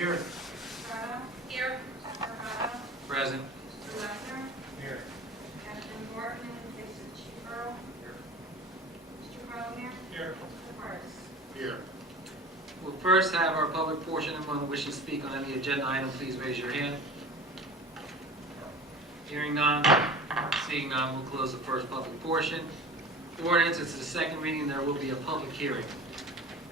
Here. Estrada. Here. Mr. Carrara. Present. Mr. Wagner. Here. Captain Morgan, Assistant Chief Earl. Here. Mr. Grosvenor. Here. Mr. Cardis. Here. We'll first have our public portion. Anyone wishing to speak on any agenda item, please raise your hand. Hearing none, seeing none, we'll close the first public portion. Ordinance, it's the second reading, there will be a public hearing.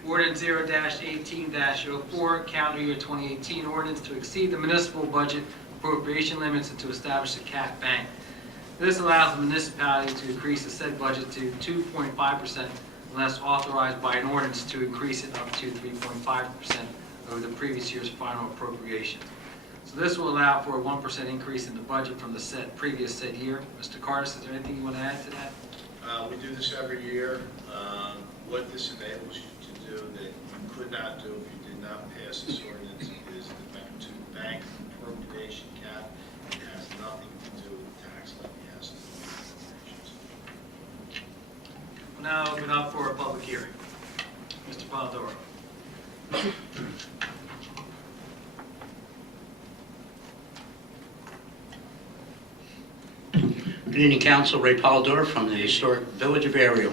Ordinance 0-18-04, calendar year 2018 ordinance to exceed the municipal budget appropriation limits and to establish a cap bank. This allows the municipality to increase the said budget to 2.5% unless authorized by an ordinance to increase it up to 3.5% over the previous year's final appropriation. So this will allow for a 1% increase in the budget from the previous said year. Mr. Cardis, is there anything you want to add to that? We do this every year. What this enables you to do that you could not do if you did not pass this ordinance is to bank appropriation cap. It has nothing to do with tax levy. It has to do with appropriations. We'll now open up for a public hearing. Mr. Polidoro. Good evening, Council. Ray Polidoro from the historic village of Ariel.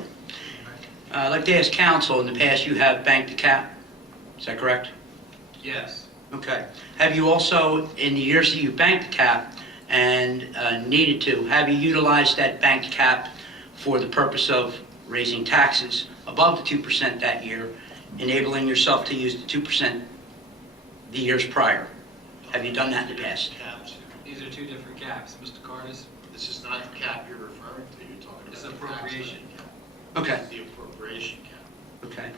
I'd like to ask Council, in the past you have banked the cap, is that correct? Yes. Okay. Have you also, in the years that you banked the cap and needed to, have you utilized that banked cap for the purpose of raising taxes above the 2% that year, enabling yourself to use the 2% the years prior? Have you done that in the past? Caps. These are two different caps. Mr. Cardis? This is not the cap you're referring to. You're talking about It's the appropriation. tax levy cap. Okay. It's the appropriation cap. Okay.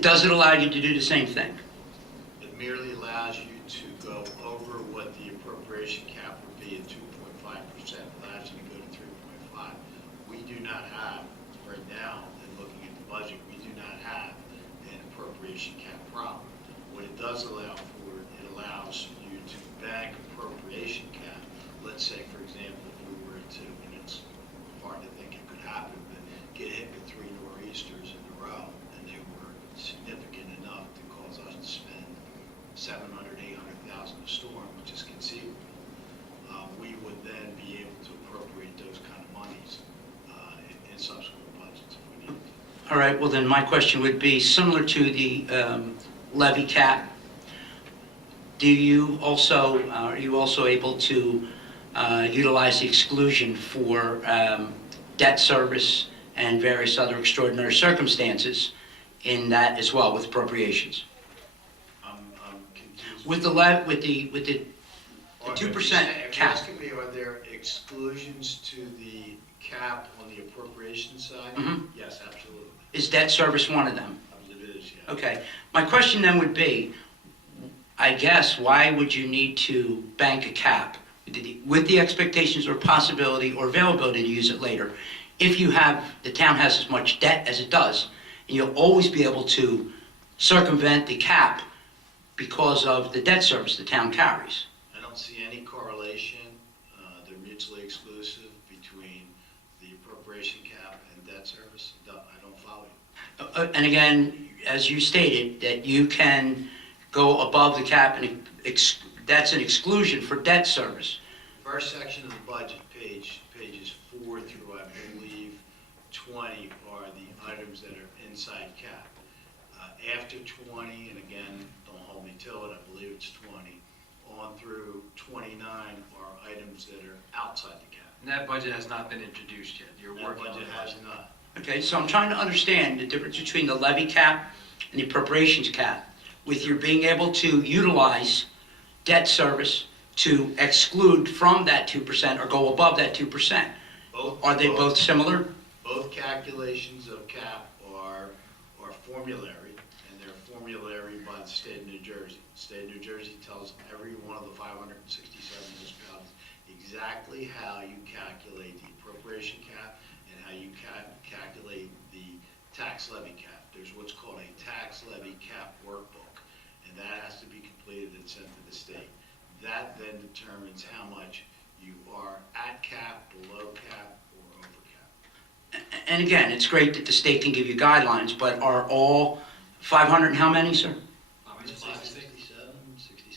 Does it allow you to do the same thing? It merely allows you to go over what the appropriation cap would be at 2.5%, allows you to go to 3.5. We do not have, right now, in looking at the budget, we do not have an appropriation cap problem. What it does allow for, it allows you to bank appropriation cap. Let's say, for example, if we were to, and it's hard to think it could happen, but get hit with 3 nor'easters in a row, and they were significant enough to cause us to spend $700,000, $800,000 a storm, which is conceivable. We would then be able to appropriate those kind of monies in subsequent budgets if we needed to. All right, well then my question would be similar to the levy cap. Are you also able to utilize the exclusion for debt service and various other extraordinary circumstances in that as well with appropriations? I'm confused. With the 2% If you're cap. asking me, are there exclusions to the cap on the appropriation side? Mhm. Yes, absolutely. Is debt service one of them? I believe it is, yeah. Okay. My question then would be, I guess, why would you need to bank a cap with the expectations or possibility or availability to use it later? If the town has as much debt as it does, and you'll always be able to circumvent the cap because of the debt service the town carries. I don't see any correlation. They're mutually exclusive between the appropriation cap and debt service. I don't follow you. And again, as you stated, that you can go above the cap, and that's an exclusion for debt service. First section of the budget, pages 4 through, I believe, 20 are the items that are inside cap. After 20, and again, don't hold me to it, I believe it's 20, on through 29 are items that are outside the cap. And that budget has not been introduced yet. You're That working on budget it. has not. Okay, so I'm trying to understand the difference between the levy cap and the appropriations cap, with your being able to utilize debt service to exclude from that 2% or go above that 2%. Are they both similar? Both calculations of cap are formulary, and they're formulary by the state of New Jersey. The state of New Jersey tells every one of the 567 municipalities exactly how you calculate the appropriation cap and how you calculate the tax levy cap. There's what's called a tax levy cap workbook, and that has to be completed and sent to the state. That then determines how much you are at cap, below cap, or over cap. And again, it's great that the state can give you guidelines, but are all 500 and how many, sir? 566. 67, 67.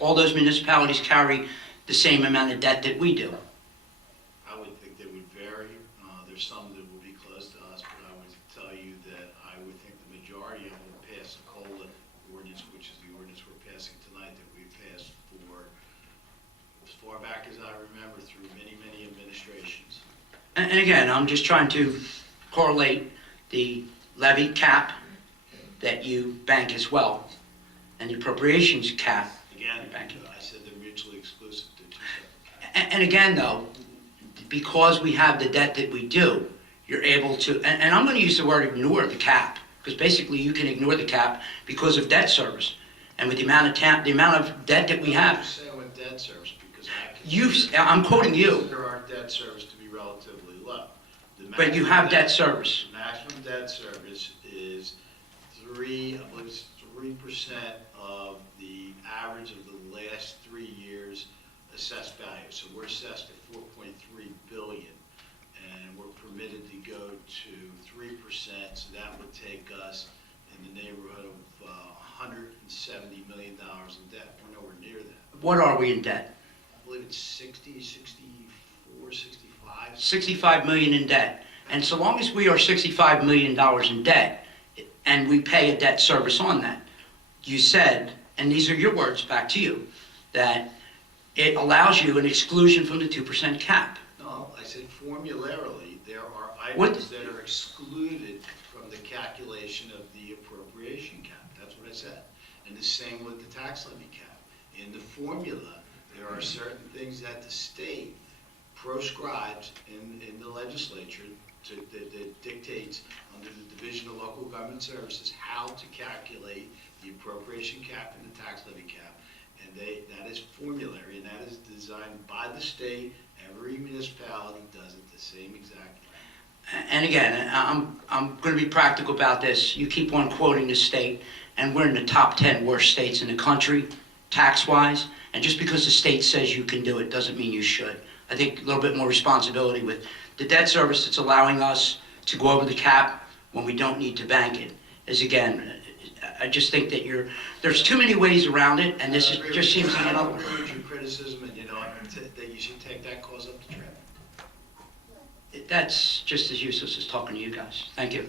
all those municipalities carry the same amount of debt that we do? I would think they would vary. There's some that will be close to us, but I would tell you that I would think the majority of them will pass the COLA ordinance, which is the ordinance we're passing tonight, that we passed for as far back as I remember through many, many administrations. And again, I'm just trying to correlate the levy cap that you bank as well, and the appropriations cap. Again, Thank you. I said they're mutually exclusive to two separate. And again, though, because we have the debt that we do, you're able to, and I'm going to use the word ignore the cap, because basically you can ignore the cap because of debt service. And with the amount of debt that we I'm have, just saying with debt service, because I'm quoting you, consider our debt service to be relatively low. The but you maximum have debt service. Maximum debt service is I believe it's 3% of the average of the last 3 years assessed value. So we're assessed at 4.3 billion, and we're permitted to go to 3%. So that would take us in the neighborhood of $170 million in debt. We're nowhere near that. What are we in debt? I believe it's 60, 64, 65. 65 million in debt. And so long as we are $65 million in debt, and we pay a debt service on that, you said, and these are your words back to you, that it allows you an exclusion from the 2% cap. No, I said formularily, there are What- items that are excluded from the calculation of the appropriation cap. That's what I said. And the same with the tax levy cap. In the formula, there are certain things that the state proscribes in the legislature that dictates under the Division of Local Government Services how to calculate the appropriation cap and the tax levy cap. And that is formulary, and that is designed by the state. Every municipality does it the same exact way. And again, I'm going to be practical about this. You keep on quoting the state, and we're in the top 10 worst states in the country, tax-wise. And just because the state says you can do it doesn't mean you should. I think a little bit more responsibility with the debt service that's allowing us to go over the cap when we don't need to bank it is, again, I just think that there's too many ways around it, and this just seems like I another don't one. agree with your criticism, and that you should take that cause up to trip. That's just as useless as talking to you guys. Thank you.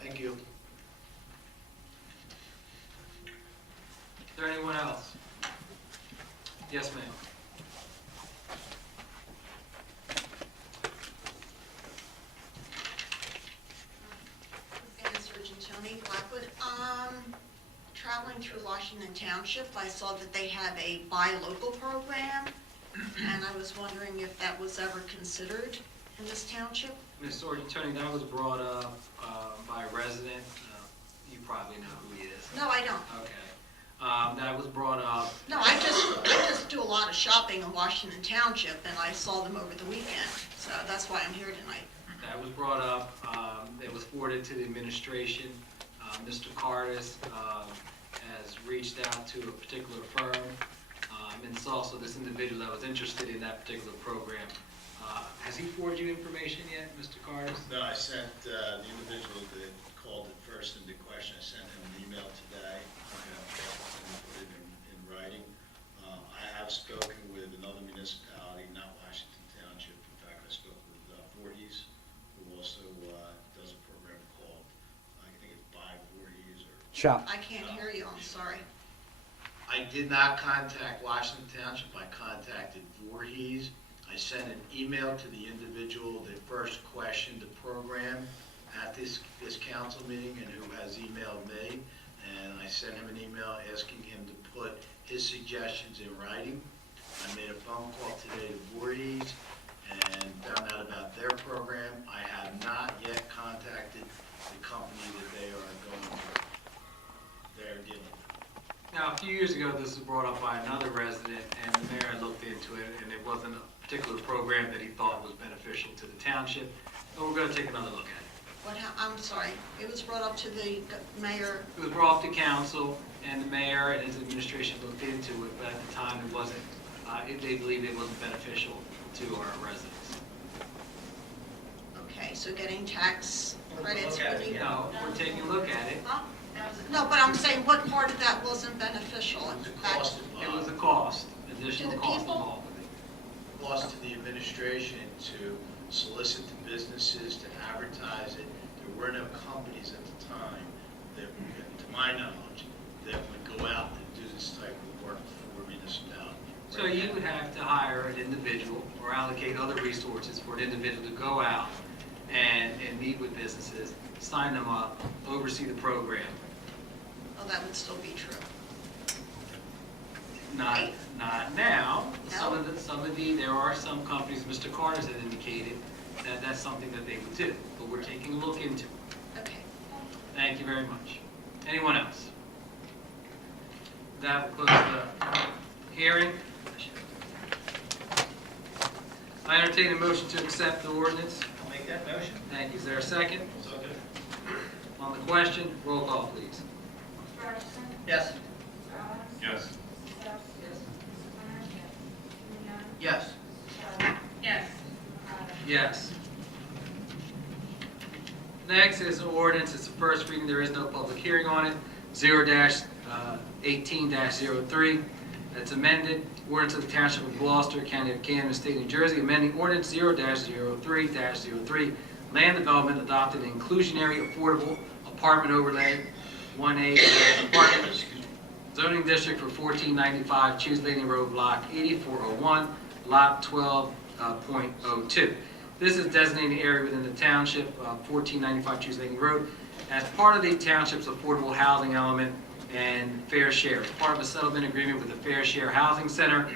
Thank you. Is there anyone else? Yes, ma'am. Surgeon Tony Blackwood. Traveling through Washington Township, I saw that they have a buy local program, and I was wondering if that was ever considered in this township? Ms. Sargentoni, that was brought up by a resident. You probably know who he is. No, I don't. Okay. That was brought up. No, I just do a lot of shopping in Washington Township, and I saw them over the weekend, so that's why I'm here tonight. That was brought up. It was forwarded to the administration. Mr. Cardis has reached out to a particular firm, and it's also this individual that was interested in that particular program. Has he forwarded you information yet, Mr. Cardis? No, I sent the individual that called it first into question, I sent him an email today. And put it in writing. I have spoken with another municipality, not Washington Township. In fact, I spoke with Voorhees, who also does a program called, I think it's Buy Voorhees or. Shop. I can't hear you, I'm sorry. I did not contact Washington Township, I contacted Voorhees. I sent an email to the individual that first questioned the program at this council meeting and who has emailed me. And I sent him an email asking him to put his suggestions in writing. I made a phone call today to Voorhees and found out about their program. I have not yet contacted the company that they're dealing with. Now, a few years ago, this was brought up by another resident, and the mayor looked into it, and it wasn't a particular program that he thought was beneficial to the township. And we're going to take another look at it. I'm sorry, it was brought up to the mayor. It was brought up to council, and the mayor and his administration looked into it, but at the time, it wasn't. They believed it wasn't beneficial to our residents. Okay, so getting tax credits for the. No, we're taking a look at it. Huh? No, but I'm saying what part of that wasn't beneficial? The That- cost It was a involved, cost, additional To the cost people? involved with it. cost to the administration to solicit the businesses, to advertise it. There were no companies at the time that, to my knowledge, that would go out and do this type of work for municipality. So you would have to hire an individual or allocate other resources for an individual to go out and meet with businesses, sign them up, oversee the program. Oh, that would still be true. Not now. No? There are some companies, Mr. Carter's had indicated, that that's something that they would do, but we're taking a look into it. Okay. Thank you very much. Anyone else? That will close the hearing. I entertain a motion to accept the ordinance. I'll make that motion. Thank you. Is there a second? Second. On the question, roll call, please. Mr. Ferguson. Yes. Mr. Rollins. Yes. Mrs. Stubbs. Yes. Mrs. Leonard. Yes. Mr. Young. Yes. Mrs. Estrada. Yes. Mr. Hart. Yes. Next is an ordinance, it's the first reading, there is no public hearing on it, 0-18-03. It's amended, ordinance of the Township of Gloucester, County of Camden, State of New Jersey, amending ordinance 0-03-03, land development adopted an inclusionary affordable apartment overlay, 1A apartment zoning district for 1495 Choose Landing Road, Block 8401, Lot 12.02. This is designated area within the township, 1495 Choose Landing Road, as part of the township's affordable housing element and fair share. It's part of a settlement agreement with the Fair Share Housing Center,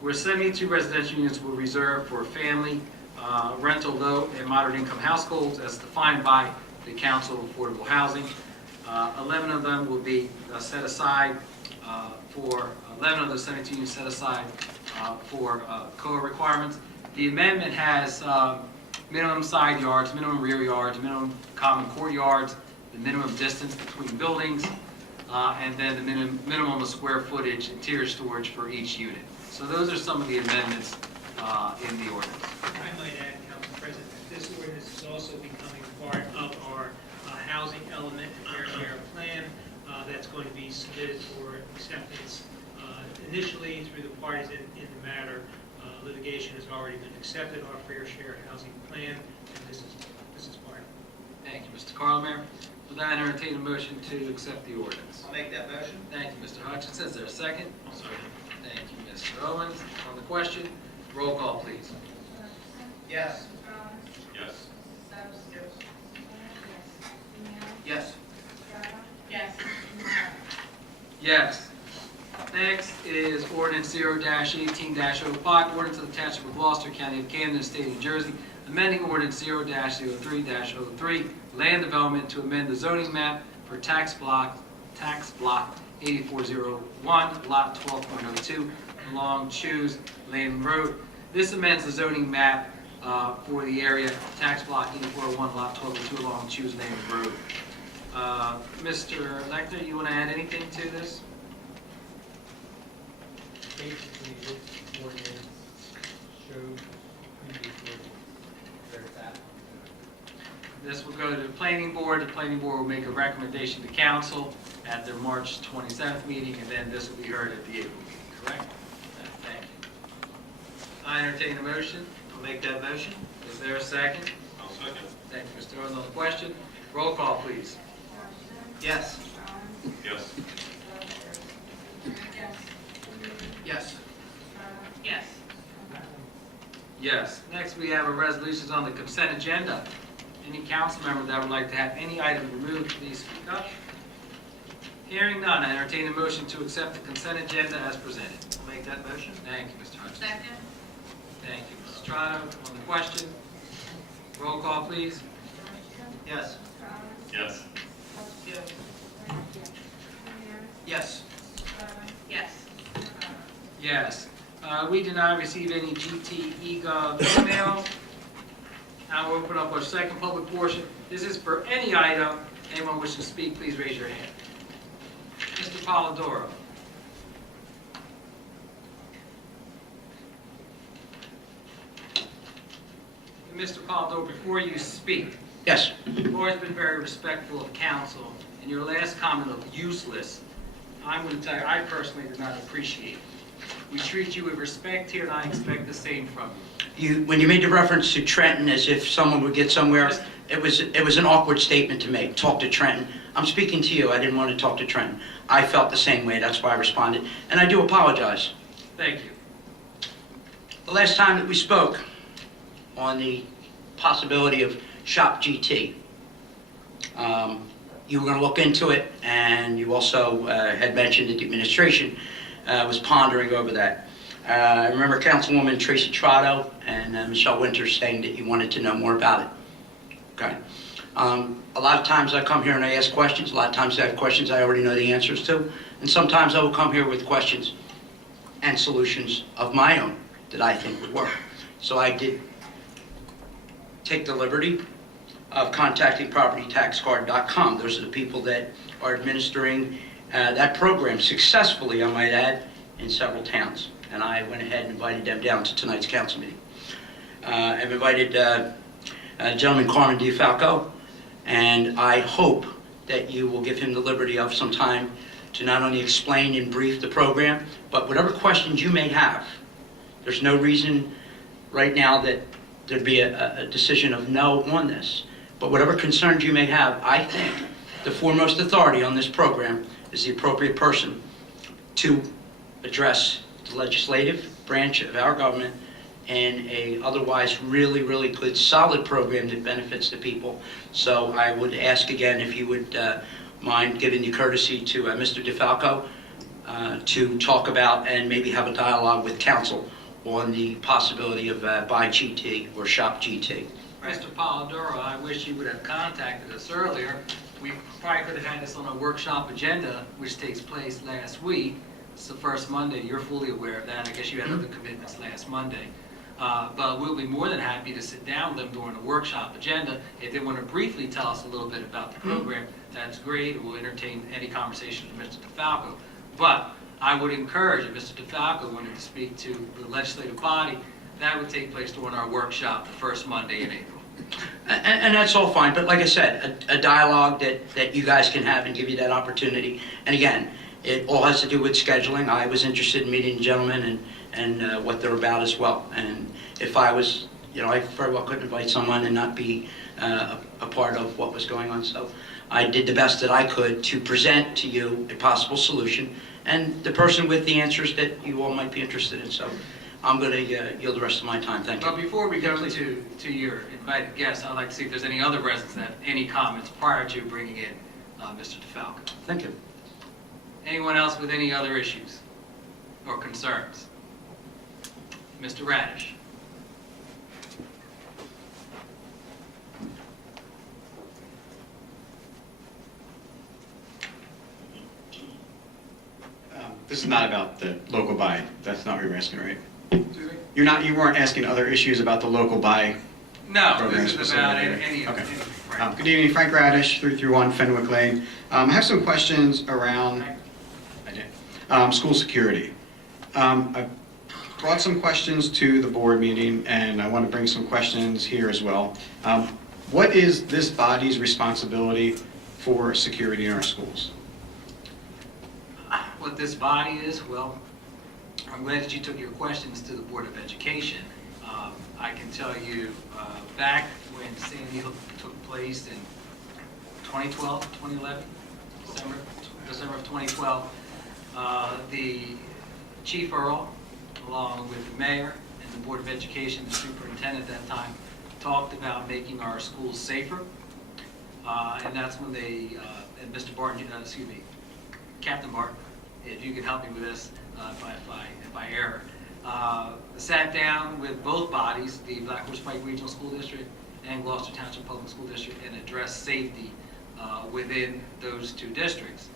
where 72 residential units were reserved for family, rental, low and moderate income households as defined by the Council of Affordable Housing. 11 of them will be set aside for, 11 of those 72 units set aside for COA requirements. The amendment has minimum side yards, minimum rear yards, minimum common courtyards, the minimum distance between buildings, and then the minimum of square footage interior storage for each unit. So those are some of the amendments in the ordinance. I might add, Council President, that this ordinance is also becoming part of our housing element and fair share plan that's going to be submitted for acceptance initially through the parties in the matter. Litigation has already been accepted, our fair share housing plan, and this is part of it. Thank you, Mr. Carlmayer. With that, I entertain a motion to accept the ordinance. I'll make that motion. Thank you, Mr. Hutchinson. Is there a second? Second. Thank you, Mr. Owens. On the question, roll call, please. Mr. Ferguson. Yes. Mr. Rollins. Yes. Mrs. Stubbs. Yes. Mrs. Leonard. Yes. Mr. Young. Yes. Mrs. Estrada. Yes. Mrs. Hart. Yes. Next is ordinance 0-18-05, ordinance of the Township of Gloucester, County of Camden, State of New Jersey, amending ordinance 0-03-03, land development to amend the zoning map for tax block 8401, lot 12.02, along Choose Landing Road. This amends the zoning map for the area, tax block 8401, lot 12.02, along Choose Landing Road. Mr. Lechner, you want to add anything to this? Basically, this ordinance shows previous ordinance, there's that. This will go to the planning board. The planning board will make a recommendation to council at their March 27th meeting, and then this will be heard at the April meeting, correct? Thank you. I entertain a motion. I'll make that motion. Is there a second? I'll second. Thank you, Mr. Owens. On the question, roll call, please. Ferguson. Yes. Mr. Rollins. Yes. Mrs. Stubbs. Yes. Yes. Yes. Yes. Next, we have a resolutions on the consent agenda. Any council member that would like to have any item removed, please speak up. Hearing none, I entertain a motion to accept the consent agenda as presented. I'll make that motion. Thank you, Mr. Hudson. Second. Thank you, Mrs. Strato. On the question, roll call, please. Yes. Mr. Rollins. Yes. Yes. Yes. Yes. Yes. We did not receive any GT eGov email. Now we'll open up our second public portion. This is for any item. Anyone wishing to speak, please raise your hand. Mr. Polidoro. Mr. Polidoro, before you speak, Yes. you've always been very respectful of council And your last comment of useless, I'm going to tell you, I personally did not appreciate. We treat you with respect here, and I expect the same from you. When you made the reference to Trenton as if someone would get somewhere, it was an awkward statement to make. Talk to Trenton. I'm speaking to you. I didn't want to talk to Trenton. I felt the same way. That's why I responded. And I do apologize. Thank you. The last time that we spoke on the possibility of Shop GT, you were going to look into it, and you also had mentioned that the administration was pondering over that. I remember Councilwoman Tracy Trotto and Michelle Winters saying that you wanted to know more about it. Okay. A lot of times I come here and I ask questions. A lot of times I have questions I already know the answers to. And sometimes I will come here with questions and solutions of my own that I think would work. So I did take the liberty of contacting PropertyTaxCard.com. Those are the people that are administering that program successfully, I might add, in several towns. And I went ahead and invited them down to tonight's council meeting. I've invited Gentleman Carmen DiFalco, and I hope that you will give him the liberty of some time to not only explain in brief the program, but whatever questions you may have. There's no reason right now that there'd be a decision of no on this. But whatever concerns you may have, I think the foremost authority on this program is the appropriate person to address the legislative branch of our government and a otherwise really, really good, solid program that benefits the people. So I would ask again if you would mind giving the courtesy to Mr. DiFalco to talk about and maybe have a dialogue with council on the possibility of Buy GT or Shop GT. Mr. Polidoro, I wish you would have contacted us earlier. We probably could have had this on a workshop agenda, which takes place last week. It's the first Monday. You're fully aware of that. I guess you had other commitments last Monday. But we'll be more than happy to sit down with them during the workshop agenda. If they want to briefly tell us a little bit about the program, that's great. We'll entertain any conversation with Mr. DiFalco. But I would encourage, if Mr. DiFalco wanted to speak to the legislative body, that would take place during our workshop the first Monday in April. And that's all fine, but like I said, a dialogue that you guys can have and give you that opportunity. And again, it all has to do with scheduling. I was interested in meeting the gentlemen and what they're about as well. And if I was, I very well could invite someone and not be a part of what was going on. So I did the best that I could to present to you a possible solution and the person with the answers that you all might be interested in. So I'm going to yield the rest of my time. Thank you. But before we go to your invited guests, I'd like to see if there's any other residents that have any comments prior to bringing in Mr. DiFalco. Thank you. Anyone else with any other issues or concerns? Mr. Radish. This is not about the local buy. That's not what you're asking, right? Excuse me? You weren't asking other issues about the local buy. No, Programs this is about specifically. any Okay. right. Good evening, Frank Radish, 331 Fenwick Lane. I have some questions around school security. I brought some questions to the board meeting, and I want to bring some questions here as well. What is this body's responsibility for security in our schools? What this body is, well, I'm glad that you took your questions to the Board of Education. I can tell you, back when Sandy Hook took place in 2012, 2011, December of 2012, the Chief Earl, along with the mayor and the Board of Education, the superintendent at that time, talked about making our schools safer. And that's when they, and Mr. Barton, Captain Barton, if you could help me with this, if I err, sat down with both bodies, the Black Horse Pike Regional School District and Gloucester Township Public School District, and addressed safety within those two districts.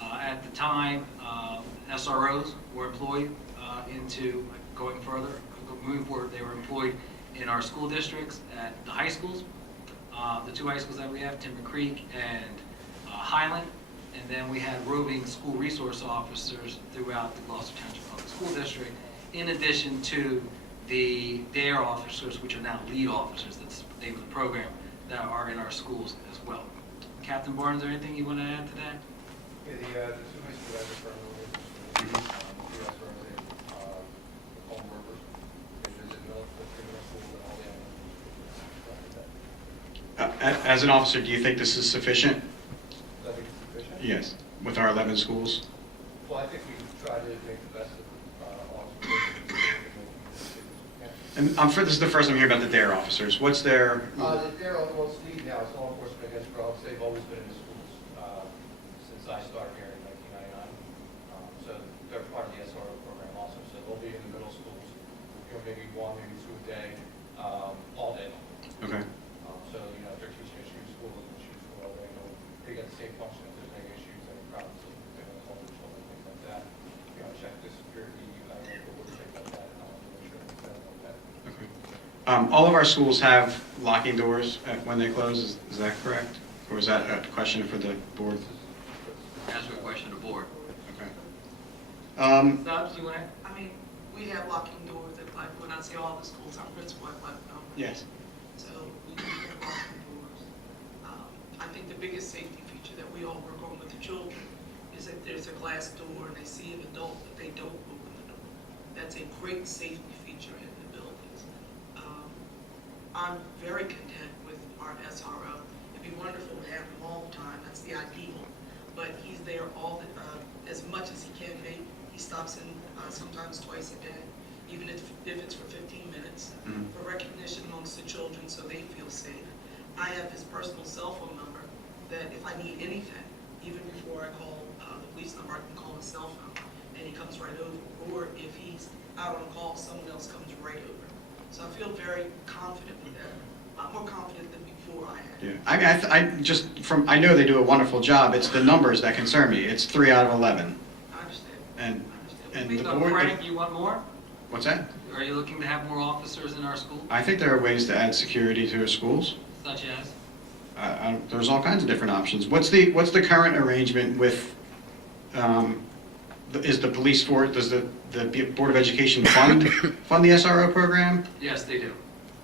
At the time, SROs were employed into going further, moving forward. They were employed in our school districts at the high schools, the two high schools that we have, Timber Creek and Highland. And then we had roving school resource officers throughout the Gloucester Township Public School District, in addition to the DARE officers, which are now lead officers, that's the name of the program, that are in our schools as well. Captain Barnes, anything you want to add to that? Yeah, the two high school guys are permanently in the school. The rest are home workers. They visit middle school and all the elementary schools. As an officer, do you think this is sufficient? I think it's sufficient. Yes, with our 11 schools? Well, I think we try to make the best of officers. And this is the first I'm hearing about the DARE officers. What's their, They're on Steve now, it's law enforcement against drugs. They've always been in the schools since I started here in 1999. So they're part of the SRO program also. So they'll be in the middle schools, maybe one, maybe two a day, all day long. okay. So, if they're teaching a shoe school, they'll shoe school all day. They get the same function if there's any issues, any problems, they're going to call the children, things like that. Check the security, things like that, make sure it's done like that. Okay. All of our schools have locking doors when they close, is that correct? Or is that a question for the board? Ask a question to the board. Okay. Stubbs, you want to? I mean, we have locking doors at, like, when I say all the schools, I'm principal at Black Mountain. Yes. So we do have locking doors. I think the biggest safety feature that we all work on with the children is that there's a glass door and they see an adult, but they don't open the door. That's a great safety feature in the buildings. I'm very content with our SRO. It'd be wonderful to have him all the time. That's the ideal. But he's there as much as he can be. He stops in sometimes twice a day, even if it's for 15 minutes, for recognition amongst the children so they feel safe. I have his personal cell phone number that if I need anything, even before I call the police number, I can call his cell phone and he comes right over. Or if he's out on call, someone else comes right over. So I feel very confident with that. More confident than before I had. Yeah, I know they do a wonderful job. It's the numbers that concern me. It's 3 out of 11. I understand. And, I understand. and the board, Frank, you want more? what's that? Are you looking to have more officers in our school, I think there are ways to add security to our schools. such as? There's all kinds of different options. What's the current arrangement with, is the police force, does the Board of Education fund the SRO program? Yes, they do.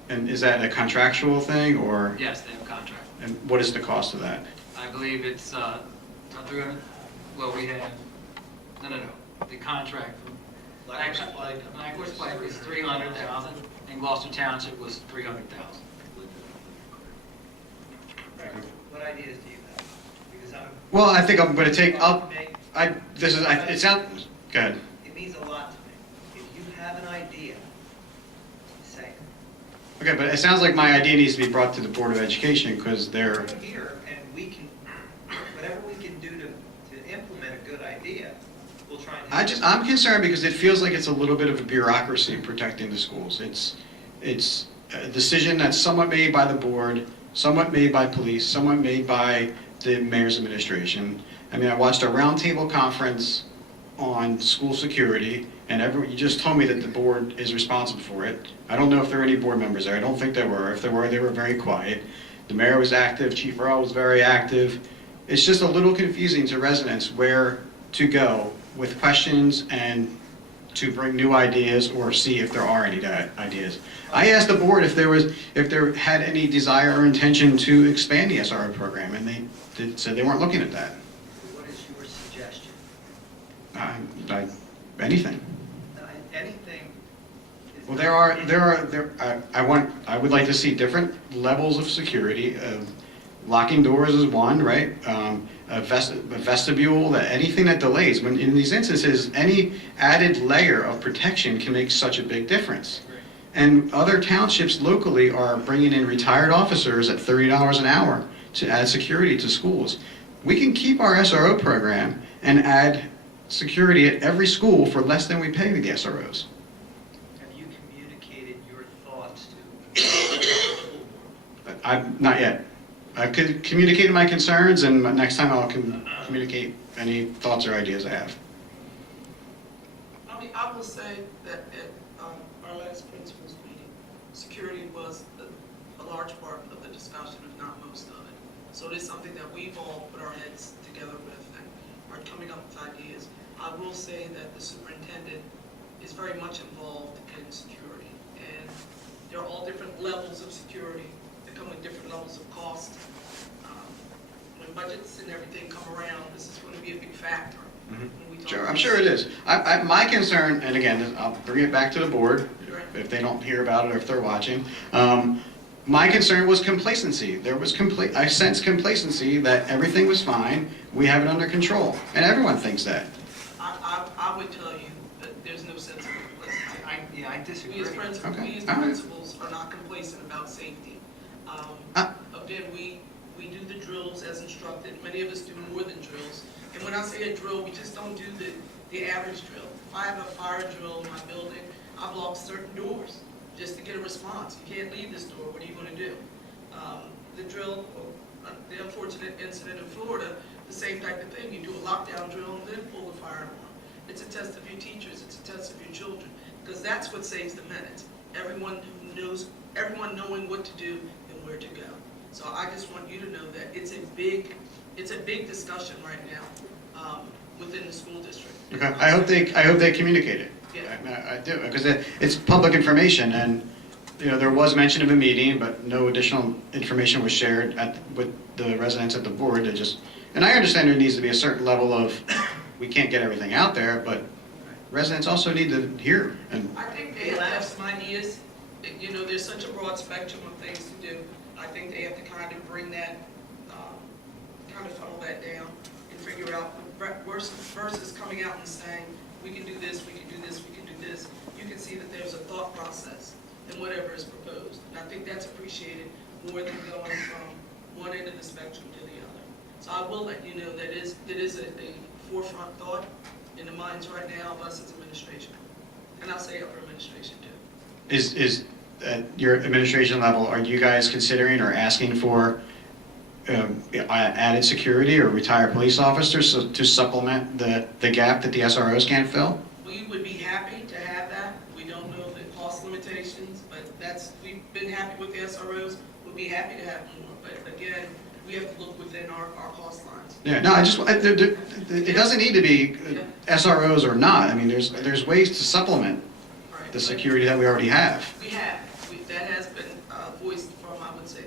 And is that a contractual thing, or, Yes, they have a contract. and what is the cost of that? I believe it's, not 300, well, we have, no. The contract from Black Spike. Black Spike was 300,000, and Gloucester Township was 300,000. What ideas do you have? Because Well, I think I'm going to take up, it it sounds, go ahead. means a lot to me. If you have an idea, say it. Okay, but it sounds like my idea needs to be brought to the Board of Education, because they're, We're here, and we can, whatever we can do to implement a good idea, we'll try and. I'm concerned because it feels like it's a little bit of a bureaucracy in protecting the schools. It's a decision that's somewhat made by the board, somewhat made by police, somewhat made by the mayor's administration. I mean, I watched a roundtable conference on school security, and you just told me that the board is responsible for it. I don't know if there are any board members there. I don't think there were. If there were, they were very quiet. The mayor was active, Chief Earl was very active. It's just a little confusing to residents where to go with questions and to bring new ideas or see if there are any ideas. I asked the board if there had any desire or intention to expand the SRO program, and they said they weren't looking at that. What is your suggestion? Anything. Anything. is Well, not- I would like to see different levels of security. Locking doors is one, right? A vestibule, anything that delays. When in these instances, any added layer of protection can make such a big difference. And other townships locally are bringing in retired officers at $30 an hour to add security to schools. We can keep our SRO program and add security at every school for less than we pay the SROs. Have you communicated your thoughts to the school board? Not yet. I've communicated my concerns, and next time I'll communicate any thoughts or ideas I have. I mean, I will say that at our last principals meeting, security was a large part of the discussion, if not most of it. So it is something that we've all put our heads together with and are coming up with ideas. I will say that the superintendent is very much involved in security, and there are all different levels of security that come with different levels of cost. When budgets and everything come around, this is gonna be a big factor. when we talk Sure, I'm about sure it this. is. My concern, and again, I'll bring it back to the board, Right. if they don't hear about it or if they're watching. My concern was complacency. I sensed complacency that everything was fine, we have it under control, and everyone thinks that. I would tell you that there's no sense of complacency. I We disagree. as principals, Okay, we as all right. principals are not complacent about safety. Again, we do the drills as instructed, many of us do more than drills. And when I say a drill, we just don't do the average drill. If I have a fire drill in my building, I block certain doors just to get a response. You can't leave this door, what are you gonna do? The drill, the unfortunate incident in Florida, the same type of thing. You do a lockdown drill and then pull the fire alarm. It's a test of your teachers, it's a test of your children, because that's what saves the minutes. Everyone knowing what to do and where to go. So I just want you to know that it's a big discussion right now within the school district. Okay, I hope they communicate it. Yeah. I do, because it's public information, and, there was mention of a meeting, but no additional information was shared with the residents at the board. And I understand there needs to be a certain level of, we can't get everything out there, but residents also need to hear, and I think they have to have some ideas. There's such a broad spectrum of things to do. I think they have to kind of bring that, kind of funnel that down and figure out versus coming out and saying, we can do this, we can do this, we can do this. You can see that there's a thought process in whatever is proposed. And I think that's appreciated more than going from one end of the spectrum to the other. So I will let you know that it is a forefront thought in the minds right now of us as administration. And I'll say upper administration too. is at your administration level, are you guys considering or asking for added security or retired police officers to supplement the gap that the SROs can't fill? We would be happy to have that. We don't know the cost limitations, but we've been happy with the SROs. We'll be happy to have more, but again, we have to look within our cost lines. Yeah, no, it doesn't need to be SROs or not. I mean, there's ways to supplement Right. the security that we already have. We have. That has been voiced from, I would say,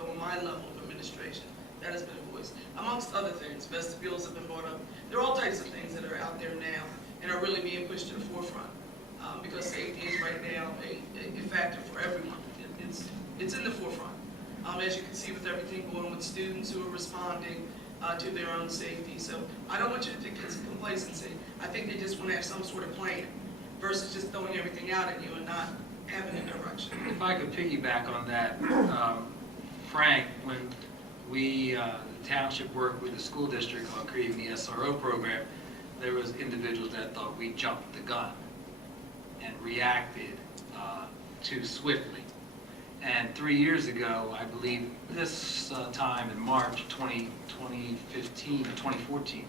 on my level of administration. That has been voiced. Amongst other things, vestibules have been brought up. There are all types of things that are out there now and are really being pushed to the forefront because safety is right now a factor for everyone. It's in the forefront. As you can see with everything going with students who are responding to their own safety. So I don't want you to think it's complacency. I think they just want to have some sort of plan versus just throwing everything out at you and not having a direction. If I could piggyback on that, Frank, when the township worked with the school district on creating the SRO program, there was individuals that thought we jumped the gun and reacted too swiftly. And 3 years ago, I believe this time in March 2015 or 2014, it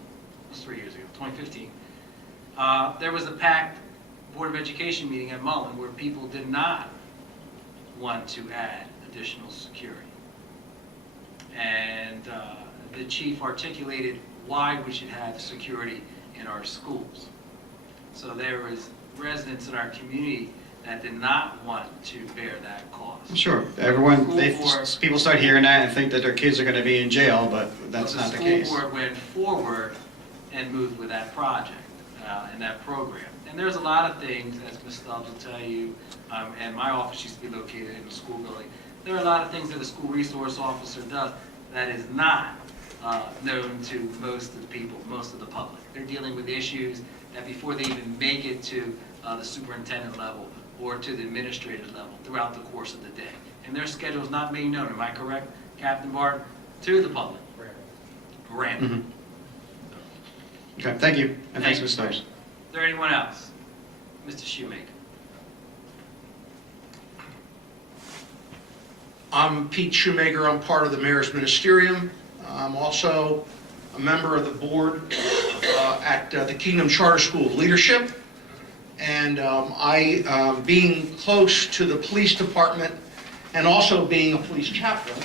was 3 years ago, 2015, there was a packed Board of Education meeting at Mullen where people did not want to add additional security. And the chief articulated why we should have security in our schools. So there was residents in our community that did not want to bear that cost. Sure, people start hearing that and think that their kids are going to be in jail, but that's not the case. The school board went forward and moved with that project and that program. And there's a lot of things, as Ms. Stubbs will tell you, and my office used to be located in the school building. There are a lot of things that a school resource officer does that is not known to most of the people, most of the public. They're dealing with issues that before they even make it to the superintendent level or to the administrative level throughout the course of the day. And their schedule is not made known, am I correct, Captain Barton, to the public? Random. Okay, thank you, and thanks, Ms. Stubbs. Is there anyone else? Mr. Shoemaker. I'm Pete Shoemaker. I'm part of the Mayor's Ministerium. I'm also a member of the board at the Kingdom Charter School of Leadership. And being close to the police department and also being a police chaplain,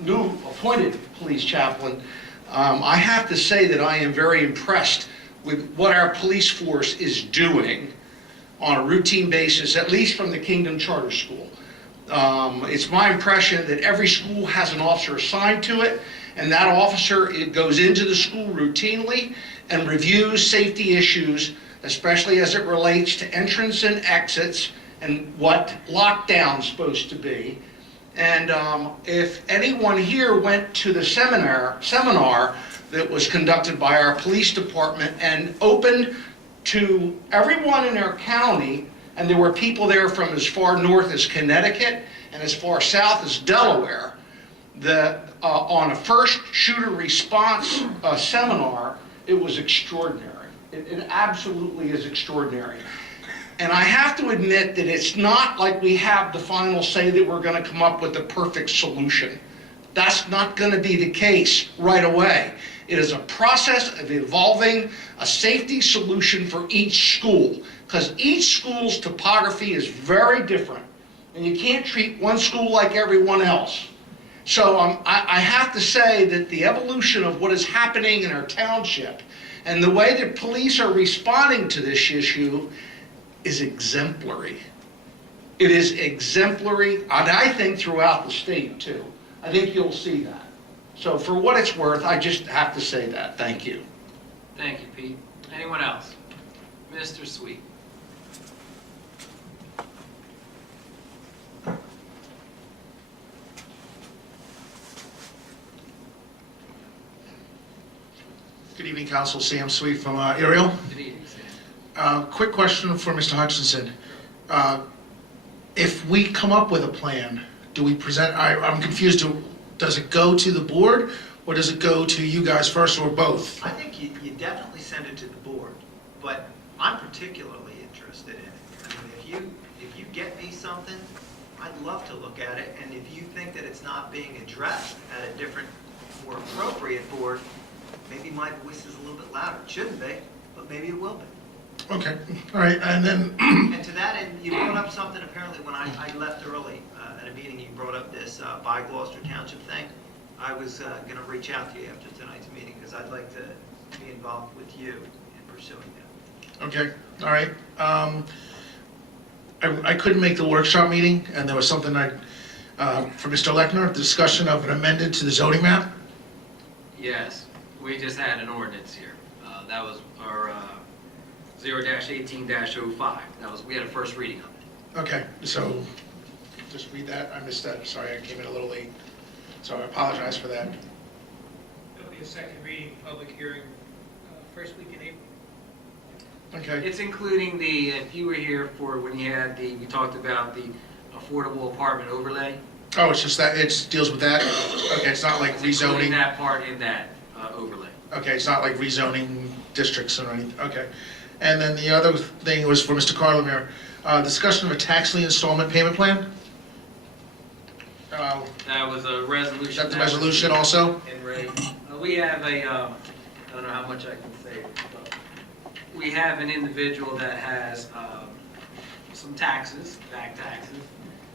new appointed police chaplain, I have to say that I am very impressed with what our police force is doing on a routine basis, at least from the Kingdom Charter School. It's my impression that every school has an officer assigned to it, And that officer, it goes into the school routinely and reviews safety issues, especially as it relates to entrance and exits and what lockdown's supposed to be. And if anyone here went to the seminar that was conducted by our police department and opened to everyone in our county, and there were people there from as far north as Connecticut and as far south as Delaware, on a first shooter response seminar, it was extraordinary. It absolutely is extraordinary. And I have to admit that it's not like we have the final say that we're going to come up with the perfect solution. That's not going to be the case right away. It is a process of evolving a safety solution for each school, because each school's topography is very different, and you can't treat one school like everyone else. So I have to say that the evolution of what is happening in our township and the way that police are responding to this issue is exemplary. It is exemplary, and I think throughout the state too. I think you'll see that. So for what it's worth, I just have to say that. Thank you. Thank you, Pete. Anyone else? Mr. Sweet. Good evening, Council. Sam Sweet from Ariel. Good evening, Sam. Quick question for Mr. Hutchinson. If we come up with a plan, do we present, I'm confused, does it go to the board or does it go to you guys first or both? I think you definitely send it to the board, but I'm particularly interested in it. I mean, if you get me something, I'd love to look at it, and if you think that it's not being addressed at a different, more appropriate board, maybe my voice is a little bit louder. It shouldn't be, but maybe it will be. Okay, all right, and then, And to that end, you brought up something apparently when I left early at a meeting, you brought up this by Gloucester Township thing. I was going to reach out to you after tonight's meeting because I'd like to be involved with you in pursuing that. okay, all right. I couldn't make the workshop meeting, and there was something for Mr. Lechner, the discussion of an amendment to the zoning map. Yes, we just had an ordinance here. That was our 0-18-05. We had a first reading of it. Okay, so just read that. I missed that. Sorry, I came in a little late. So I apologize for that. There'll be a second reading, public hearing, first week in April. Okay, It's including if you were here for when you had we talked about the affordable apartment overlay. oh, it's just that, it deals with that? Okay, it's not like It's including rezoning? that part in that overlay. Okay, it's not like rezoning districts or anything, okay. And then the other thing was for Mr. Carlemere, discussion of a tax lien installment payment plan? That was a resolution. Is that the resolution also? And Ray, we have I don't know how much I can say, but we have an individual that has some taxes, back taxes.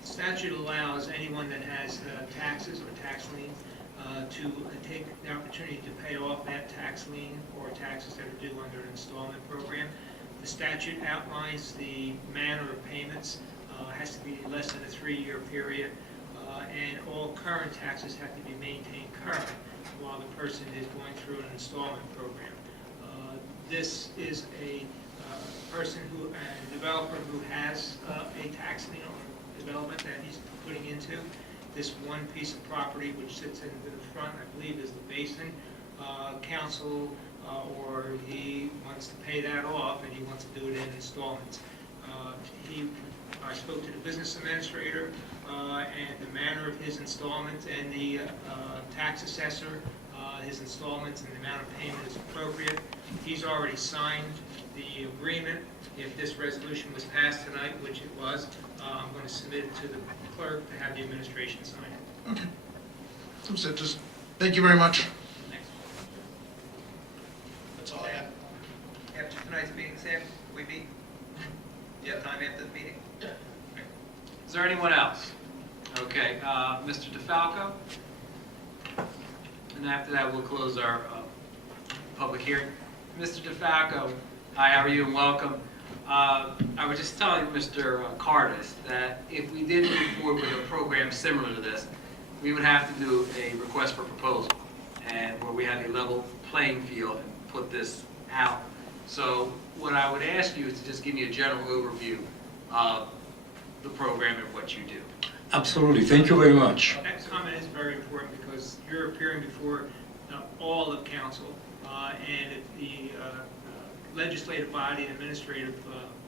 Statute allows anyone that has taxes or tax lien to take the opportunity to pay off that tax lien or taxes that are due under an installment program. The statute outlines the manner of payments, has to be less than a 3-year period, and all current taxes have to be maintained current while the person is going through an installment program. This is a person a developer who has a tax lien on development that he's putting into. This one piece of property which sits in the front, I believe, is the basin. Council or he wants to pay that off and he wants to do it in installments. I spoke to the business administrator and the manner of his installments and the tax assessor, his installments and the amount of payment is appropriate. He's already signed the agreement. If this resolution was passed tonight, which it was, I'm going to submit it to the clerk to have the administration sign it. Okay. That's it, just, thank you very much. Thanks. That's all I have. After tonight's meeting, Sam, we meet? You have time after the meeting? Is there anyone else? Okay, Mr. DeFalco? And after that, we'll close our public hearing. Mr. DeFalco, hi, how are you, and welcome. I was just telling Mr. Cardis that if we did move forward with a program similar to this, we would have to do a request for proposal. and where we have a level playing field and put this out. So what I would ask you is to just give me a general overview of the program and what you do. Absolutely, thank you very much. That comment is very important because you're appearing before all of council, and if the legislative body and administrative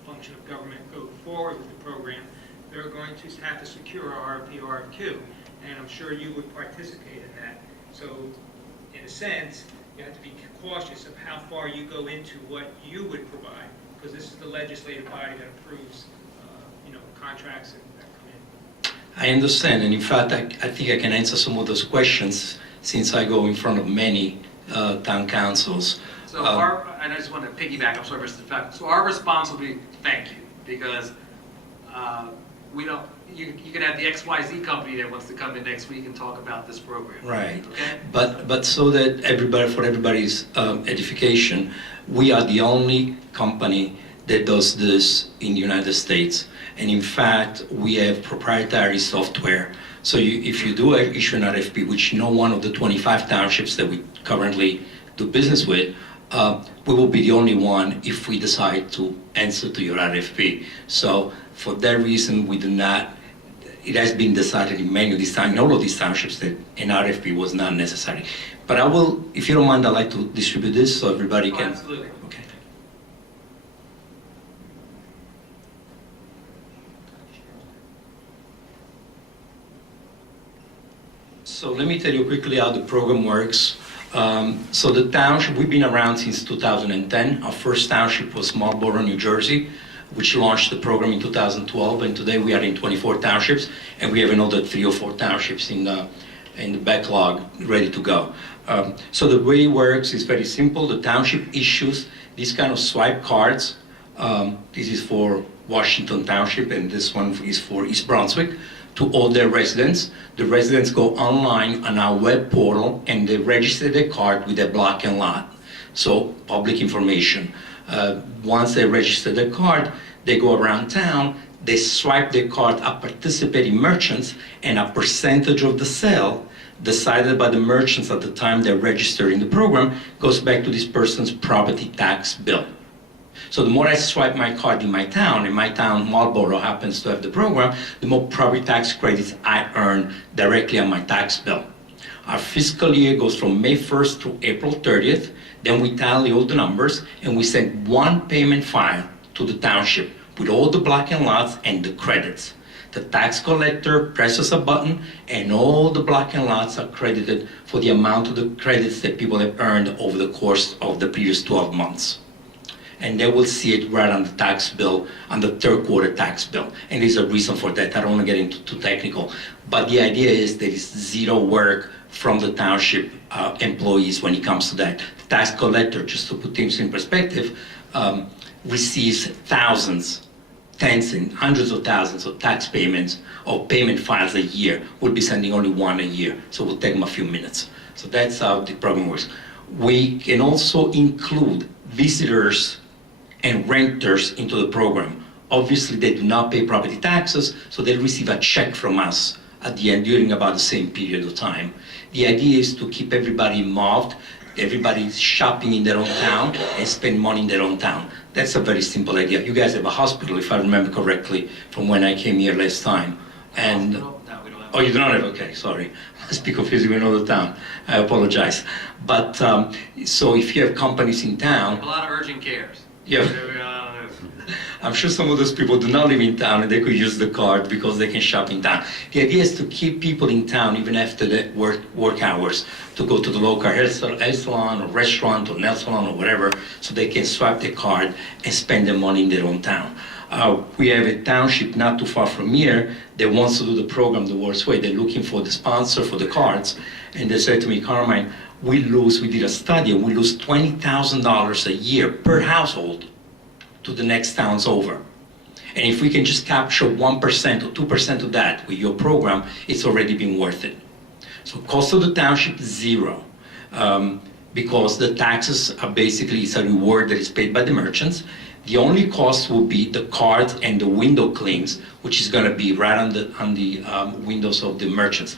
function of government go forward with the program, they're going to have to secure RFP, RFQ, and I'm sure you would participate in that. So, in a sense, you have to be cautious of how far you go into what you would provide, because this is the legislative body that approves, contracts that come in. I understand, and in fact, I think I can answer some of those questions since I go in front of many town councils. So and I just want to piggyback, I'm sorry, Mr. Fact. So our response will be, thank you, because we don't, you can have the XYZ company that wants to come in next week and talk about this program. Right. Okay? But so that for everybody's edification, we are the only company that does this in the United States. And in fact, we have proprietary software. So if you do issue an RFP, which no one of the 25 townships that we currently do business with, we will be the only one if we decide to answer to your RFP. So for that reason, we do not, it has been decided in many of these towns, in all of these townships, that an RFP was not necessary. But I will, if you don't mind, I'd like to distribute this so everybody can. Absolutely. Okay. So let me tell you quickly how the program works. So the township, we've been around since 2010. Our first township was Marlborough, New Jersey, which launched the program in 2012, and today we are in 24 townships, and we have another 3 or 4 townships in the backlog ready to go. So the way it works is very simple. The township issues these kind of swipe cards. This is for Washington Township, and this one is for East Brunswick, to all their residents. The residents go online on our web portal and they register their card with their block and lot. So public information. Once they register their card, they go around town, they swipe their card at participating merchants, and a percentage of the sale decided by the merchants at the time they're registered in the program goes back to this person's property tax bill. So the more I swipe my card in my town, and my town, Marlborough, happens to have the program, the more property tax credits I earn directly on my tax bill. Our fiscal year goes from May 1st through April 30th. Then we tally all the numbers, and we send one payment file to the township with all the block and lots and the credits. The tax collector presses a button, and all the block and lots are credited for the amount of the credits that people have earned over the course of the previous 12 months. And they will see it right on the tax bill, on the third quarter tax bill. And there's a reason for that. I don't want to get into too technical. But the idea is there is zero work from the township employees when it comes to that. The tax collector, just to put things in perspective, receives thousands, tens and hundreds of thousands of tax payments or payment files a year. We'll be sending only one a year, so we'll take them a few minutes. So that's how the program works. We can also include visitors and renters into the program. Obviously, they do not pay property taxes, so they receive a check from us at the end during about the same period of time. The idea is to keep everybody involved, everybody shopping in their own town and spend money in their own town. That's a very simple idea. You guys have a hospital, if I remember correctly, from when I came here last time. And No, we don't have. oh, you don't have, okay, sorry. I speak confusing with another town. I apologize. But, so if you have companies in town, A lot of urgent cares. yeah, I'm sure some of those people do not live in town and they could use the card because they can shop in town. The idea is to keep people in town even after the work hours, to go to the local hair salon or restaurant or nail salon or whatever, so they can swipe their card and spend their money in their own town. We have a township not too far from here that wants to do the program the worst way. They're looking for the sponsor for the cards, and they said to me, Carmine, we did a study, and we lose $20,000 a year per household to the next towns over. And if we can just capture 1% or 2% of that with your program, it's already been worth it. So cost of the township, zero. Because the taxes are basically, it's a reward that is paid by the merchants. The only cost will be the cards and the window clings, which is going to be right on the windows of the merchants.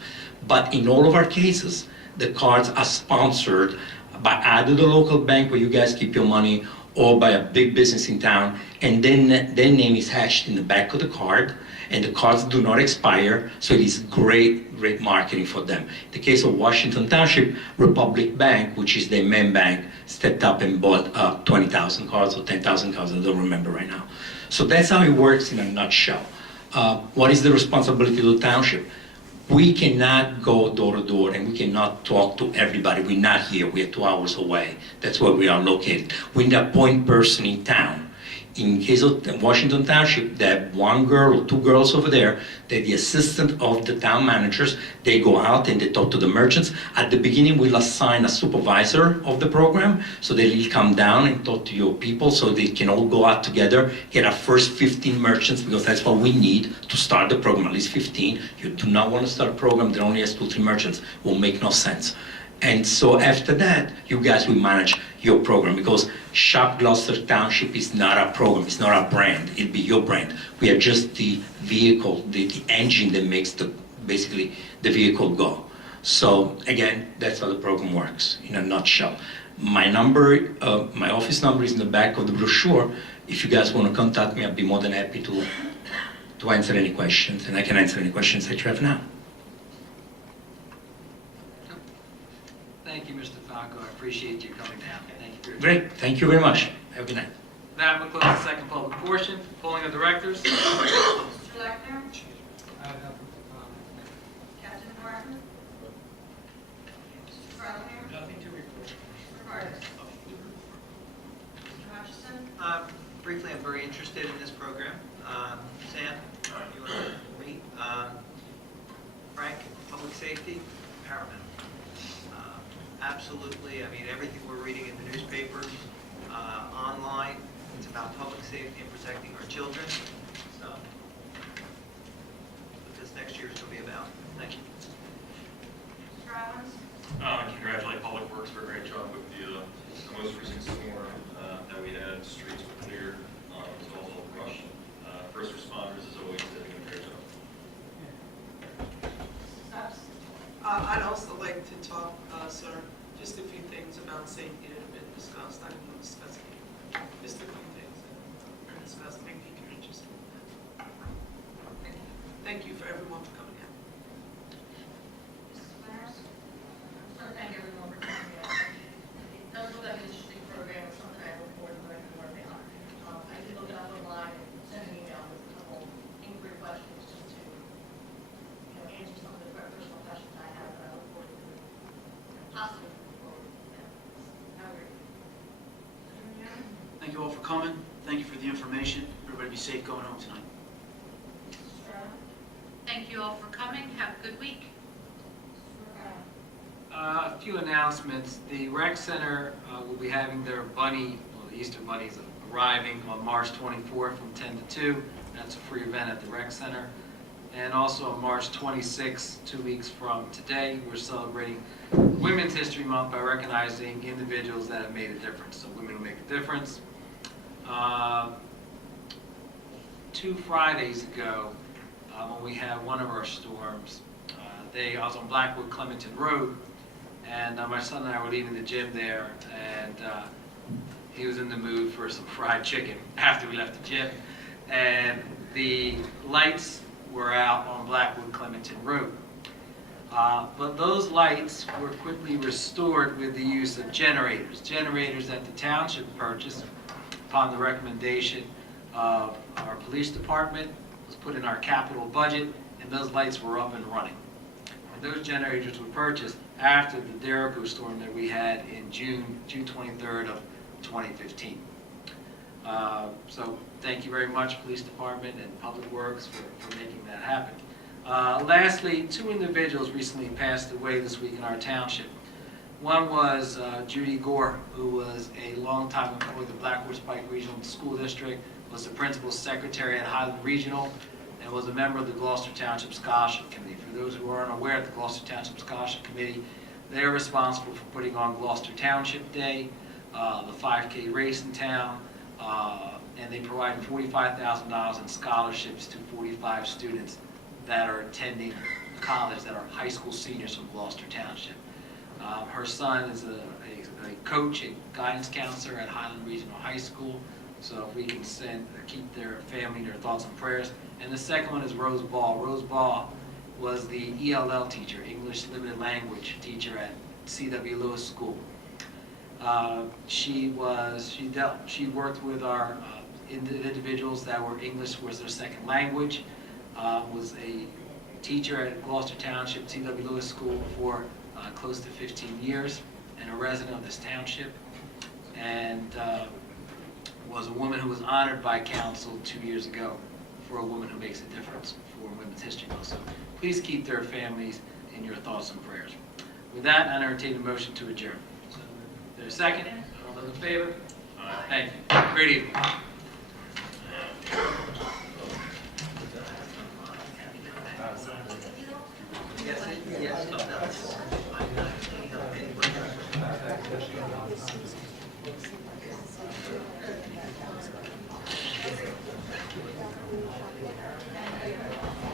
But in all of our cases, the cards are sponsored by either the local bank where you guys keep your money or by a big business in town, and then their name is hatched in the back of the card, and the cards do not expire, so it is great marketing for them. In the case of Washington Township, Republic Bank, which is their main bank, stepped up and bought 20,000 cards or 10,000 cards, I don't remember right now. So that's how it works in a nutshell. What is the responsibility of the township? We cannot go door to door and we cannot talk to everybody. We're not here, we're 2 hours away. That's where we are located. We need a point person in town. In case of Washington Township, they have 1 girl or 2 girls over there. They're the assistant of the town managers. They go out and they talk to the merchants. At the beginning, we'll assign a supervisor of the program, so they'll come down and talk to your people so they can all go out together, get our first 15 merchants, because that's what we need to start the program, at least 15. You do not want to start a program that only has 2 or 3 merchants. It will make no sense. And so after that, you guys will manage your program, because Shop Gloucester Township is not a program, it's not a brand, it'll be your brand. We are just the vehicle, the engine that makes basically the vehicle go. So again, that's how the program works in a nutshell. My number, my office number is in the back of the brochure. If you guys want to contact me, I'd be more than happy to answer any questions, and I can answer any questions that you have now. Thank you, Mr. Falco. I appreciate you coming down. Thank you for your time. Great, thank you very much. Have a good night. That will close the second public portion. Polling of directors. Mr. Lecter? Captain Martin? Mr. Carliner? Nothing to report. Mr. Cardis? Mr. Hutchison? Briefly, I'm very interested in this program. Sam, you want to meet? Frank, public safety, paramount. Absolutely, I mean, everything we're reading in the newspapers, online, it's about public safety and protecting our children. So, what this next year is going to be about. Thank you. Mr. Evans? Congratulate Public Works for a great job with the most recent storm that we had. Streets were clear, as well as all the brush. First responders, as always, did a great job. I'd also like to talk, sir, just a few things about safety that have been discussed. I didn't want to discuss it. Just a few things that are discussed, maybe you can interested in that. Thank you for everyone for coming out. Mrs. Winters? I want to thank everyone for coming out. It does look like an interesting program, it's something I look forward to learning more about. I did look it up online and sent an email with a couple inquiry questions just to, answer some of the personal questions I have, but I look forward to possibly moving forward. Have a great week. Thank you all for coming. Thank you for the information. Everybody be safe going home tonight. Thank you all for coming. Have a good week. A few announcements. The rec center will be having their bunny, well, the Easter bunnies arriving on March 24th from 10 to 2. That's a free event at the rec center. And also on March 26th, 2 weeks from today, we're celebrating Women's History Month by recognizing individuals that have made a difference. So women will make a difference. 2 Fridays ago, when we had one of our storms, I was on Blackwood Clementon Road, and my son and I were leaving the gym there, and he was in the mood for some fried chicken after we left the gym, and the lights were out on Blackwood Clementon Road. But those lights were quickly restored with the use of generators. Generators that the township purchased upon the recommendation of our police department, was put in our capital budget, and those lights were up and running. And those generators were purchased after the Derico storm that we had in June 23rd of 2015. So thank you very much, Police Department and Public Works, for making that happen. Lastly, 2 individuals recently passed away this week in our township. One was Judy Gore, who was a longtime employee of the Black Horse Pike Regional School District, was the principal's secretary at Highland Regional, and was a member of the Gloucester Township Scholarship Committee. For those who aren't aware of the Gloucester Township Scholarship Committee, they are responsible for putting on Gloucester Township Day, the 5K race in town, and they provide $45,000 in scholarships to 45 students that are attending college that are high school seniors from Gloucester Township. Her son is a coach and guidance counselor at Highland Regional High School. So if we can keep their family in their thoughts and prayers. And the second one is Rose Ball. Rose Ball was the ELL teacher, English Limited Language teacher at C.W. Lewis School. She worked with our individuals that were English was their second language. Was a teacher at Gloucester Township, C.W. Lewis School for close to 15 years, and a resident of this township. And was a woman who was honored by council 2 years ago for a woman who makes a difference for Women's History Month. So please keep their families in your thoughts and prayers. With that, I entertain a motion to adjourn. Is there a second? All those in favor? Thank you. Great evening. Thank you.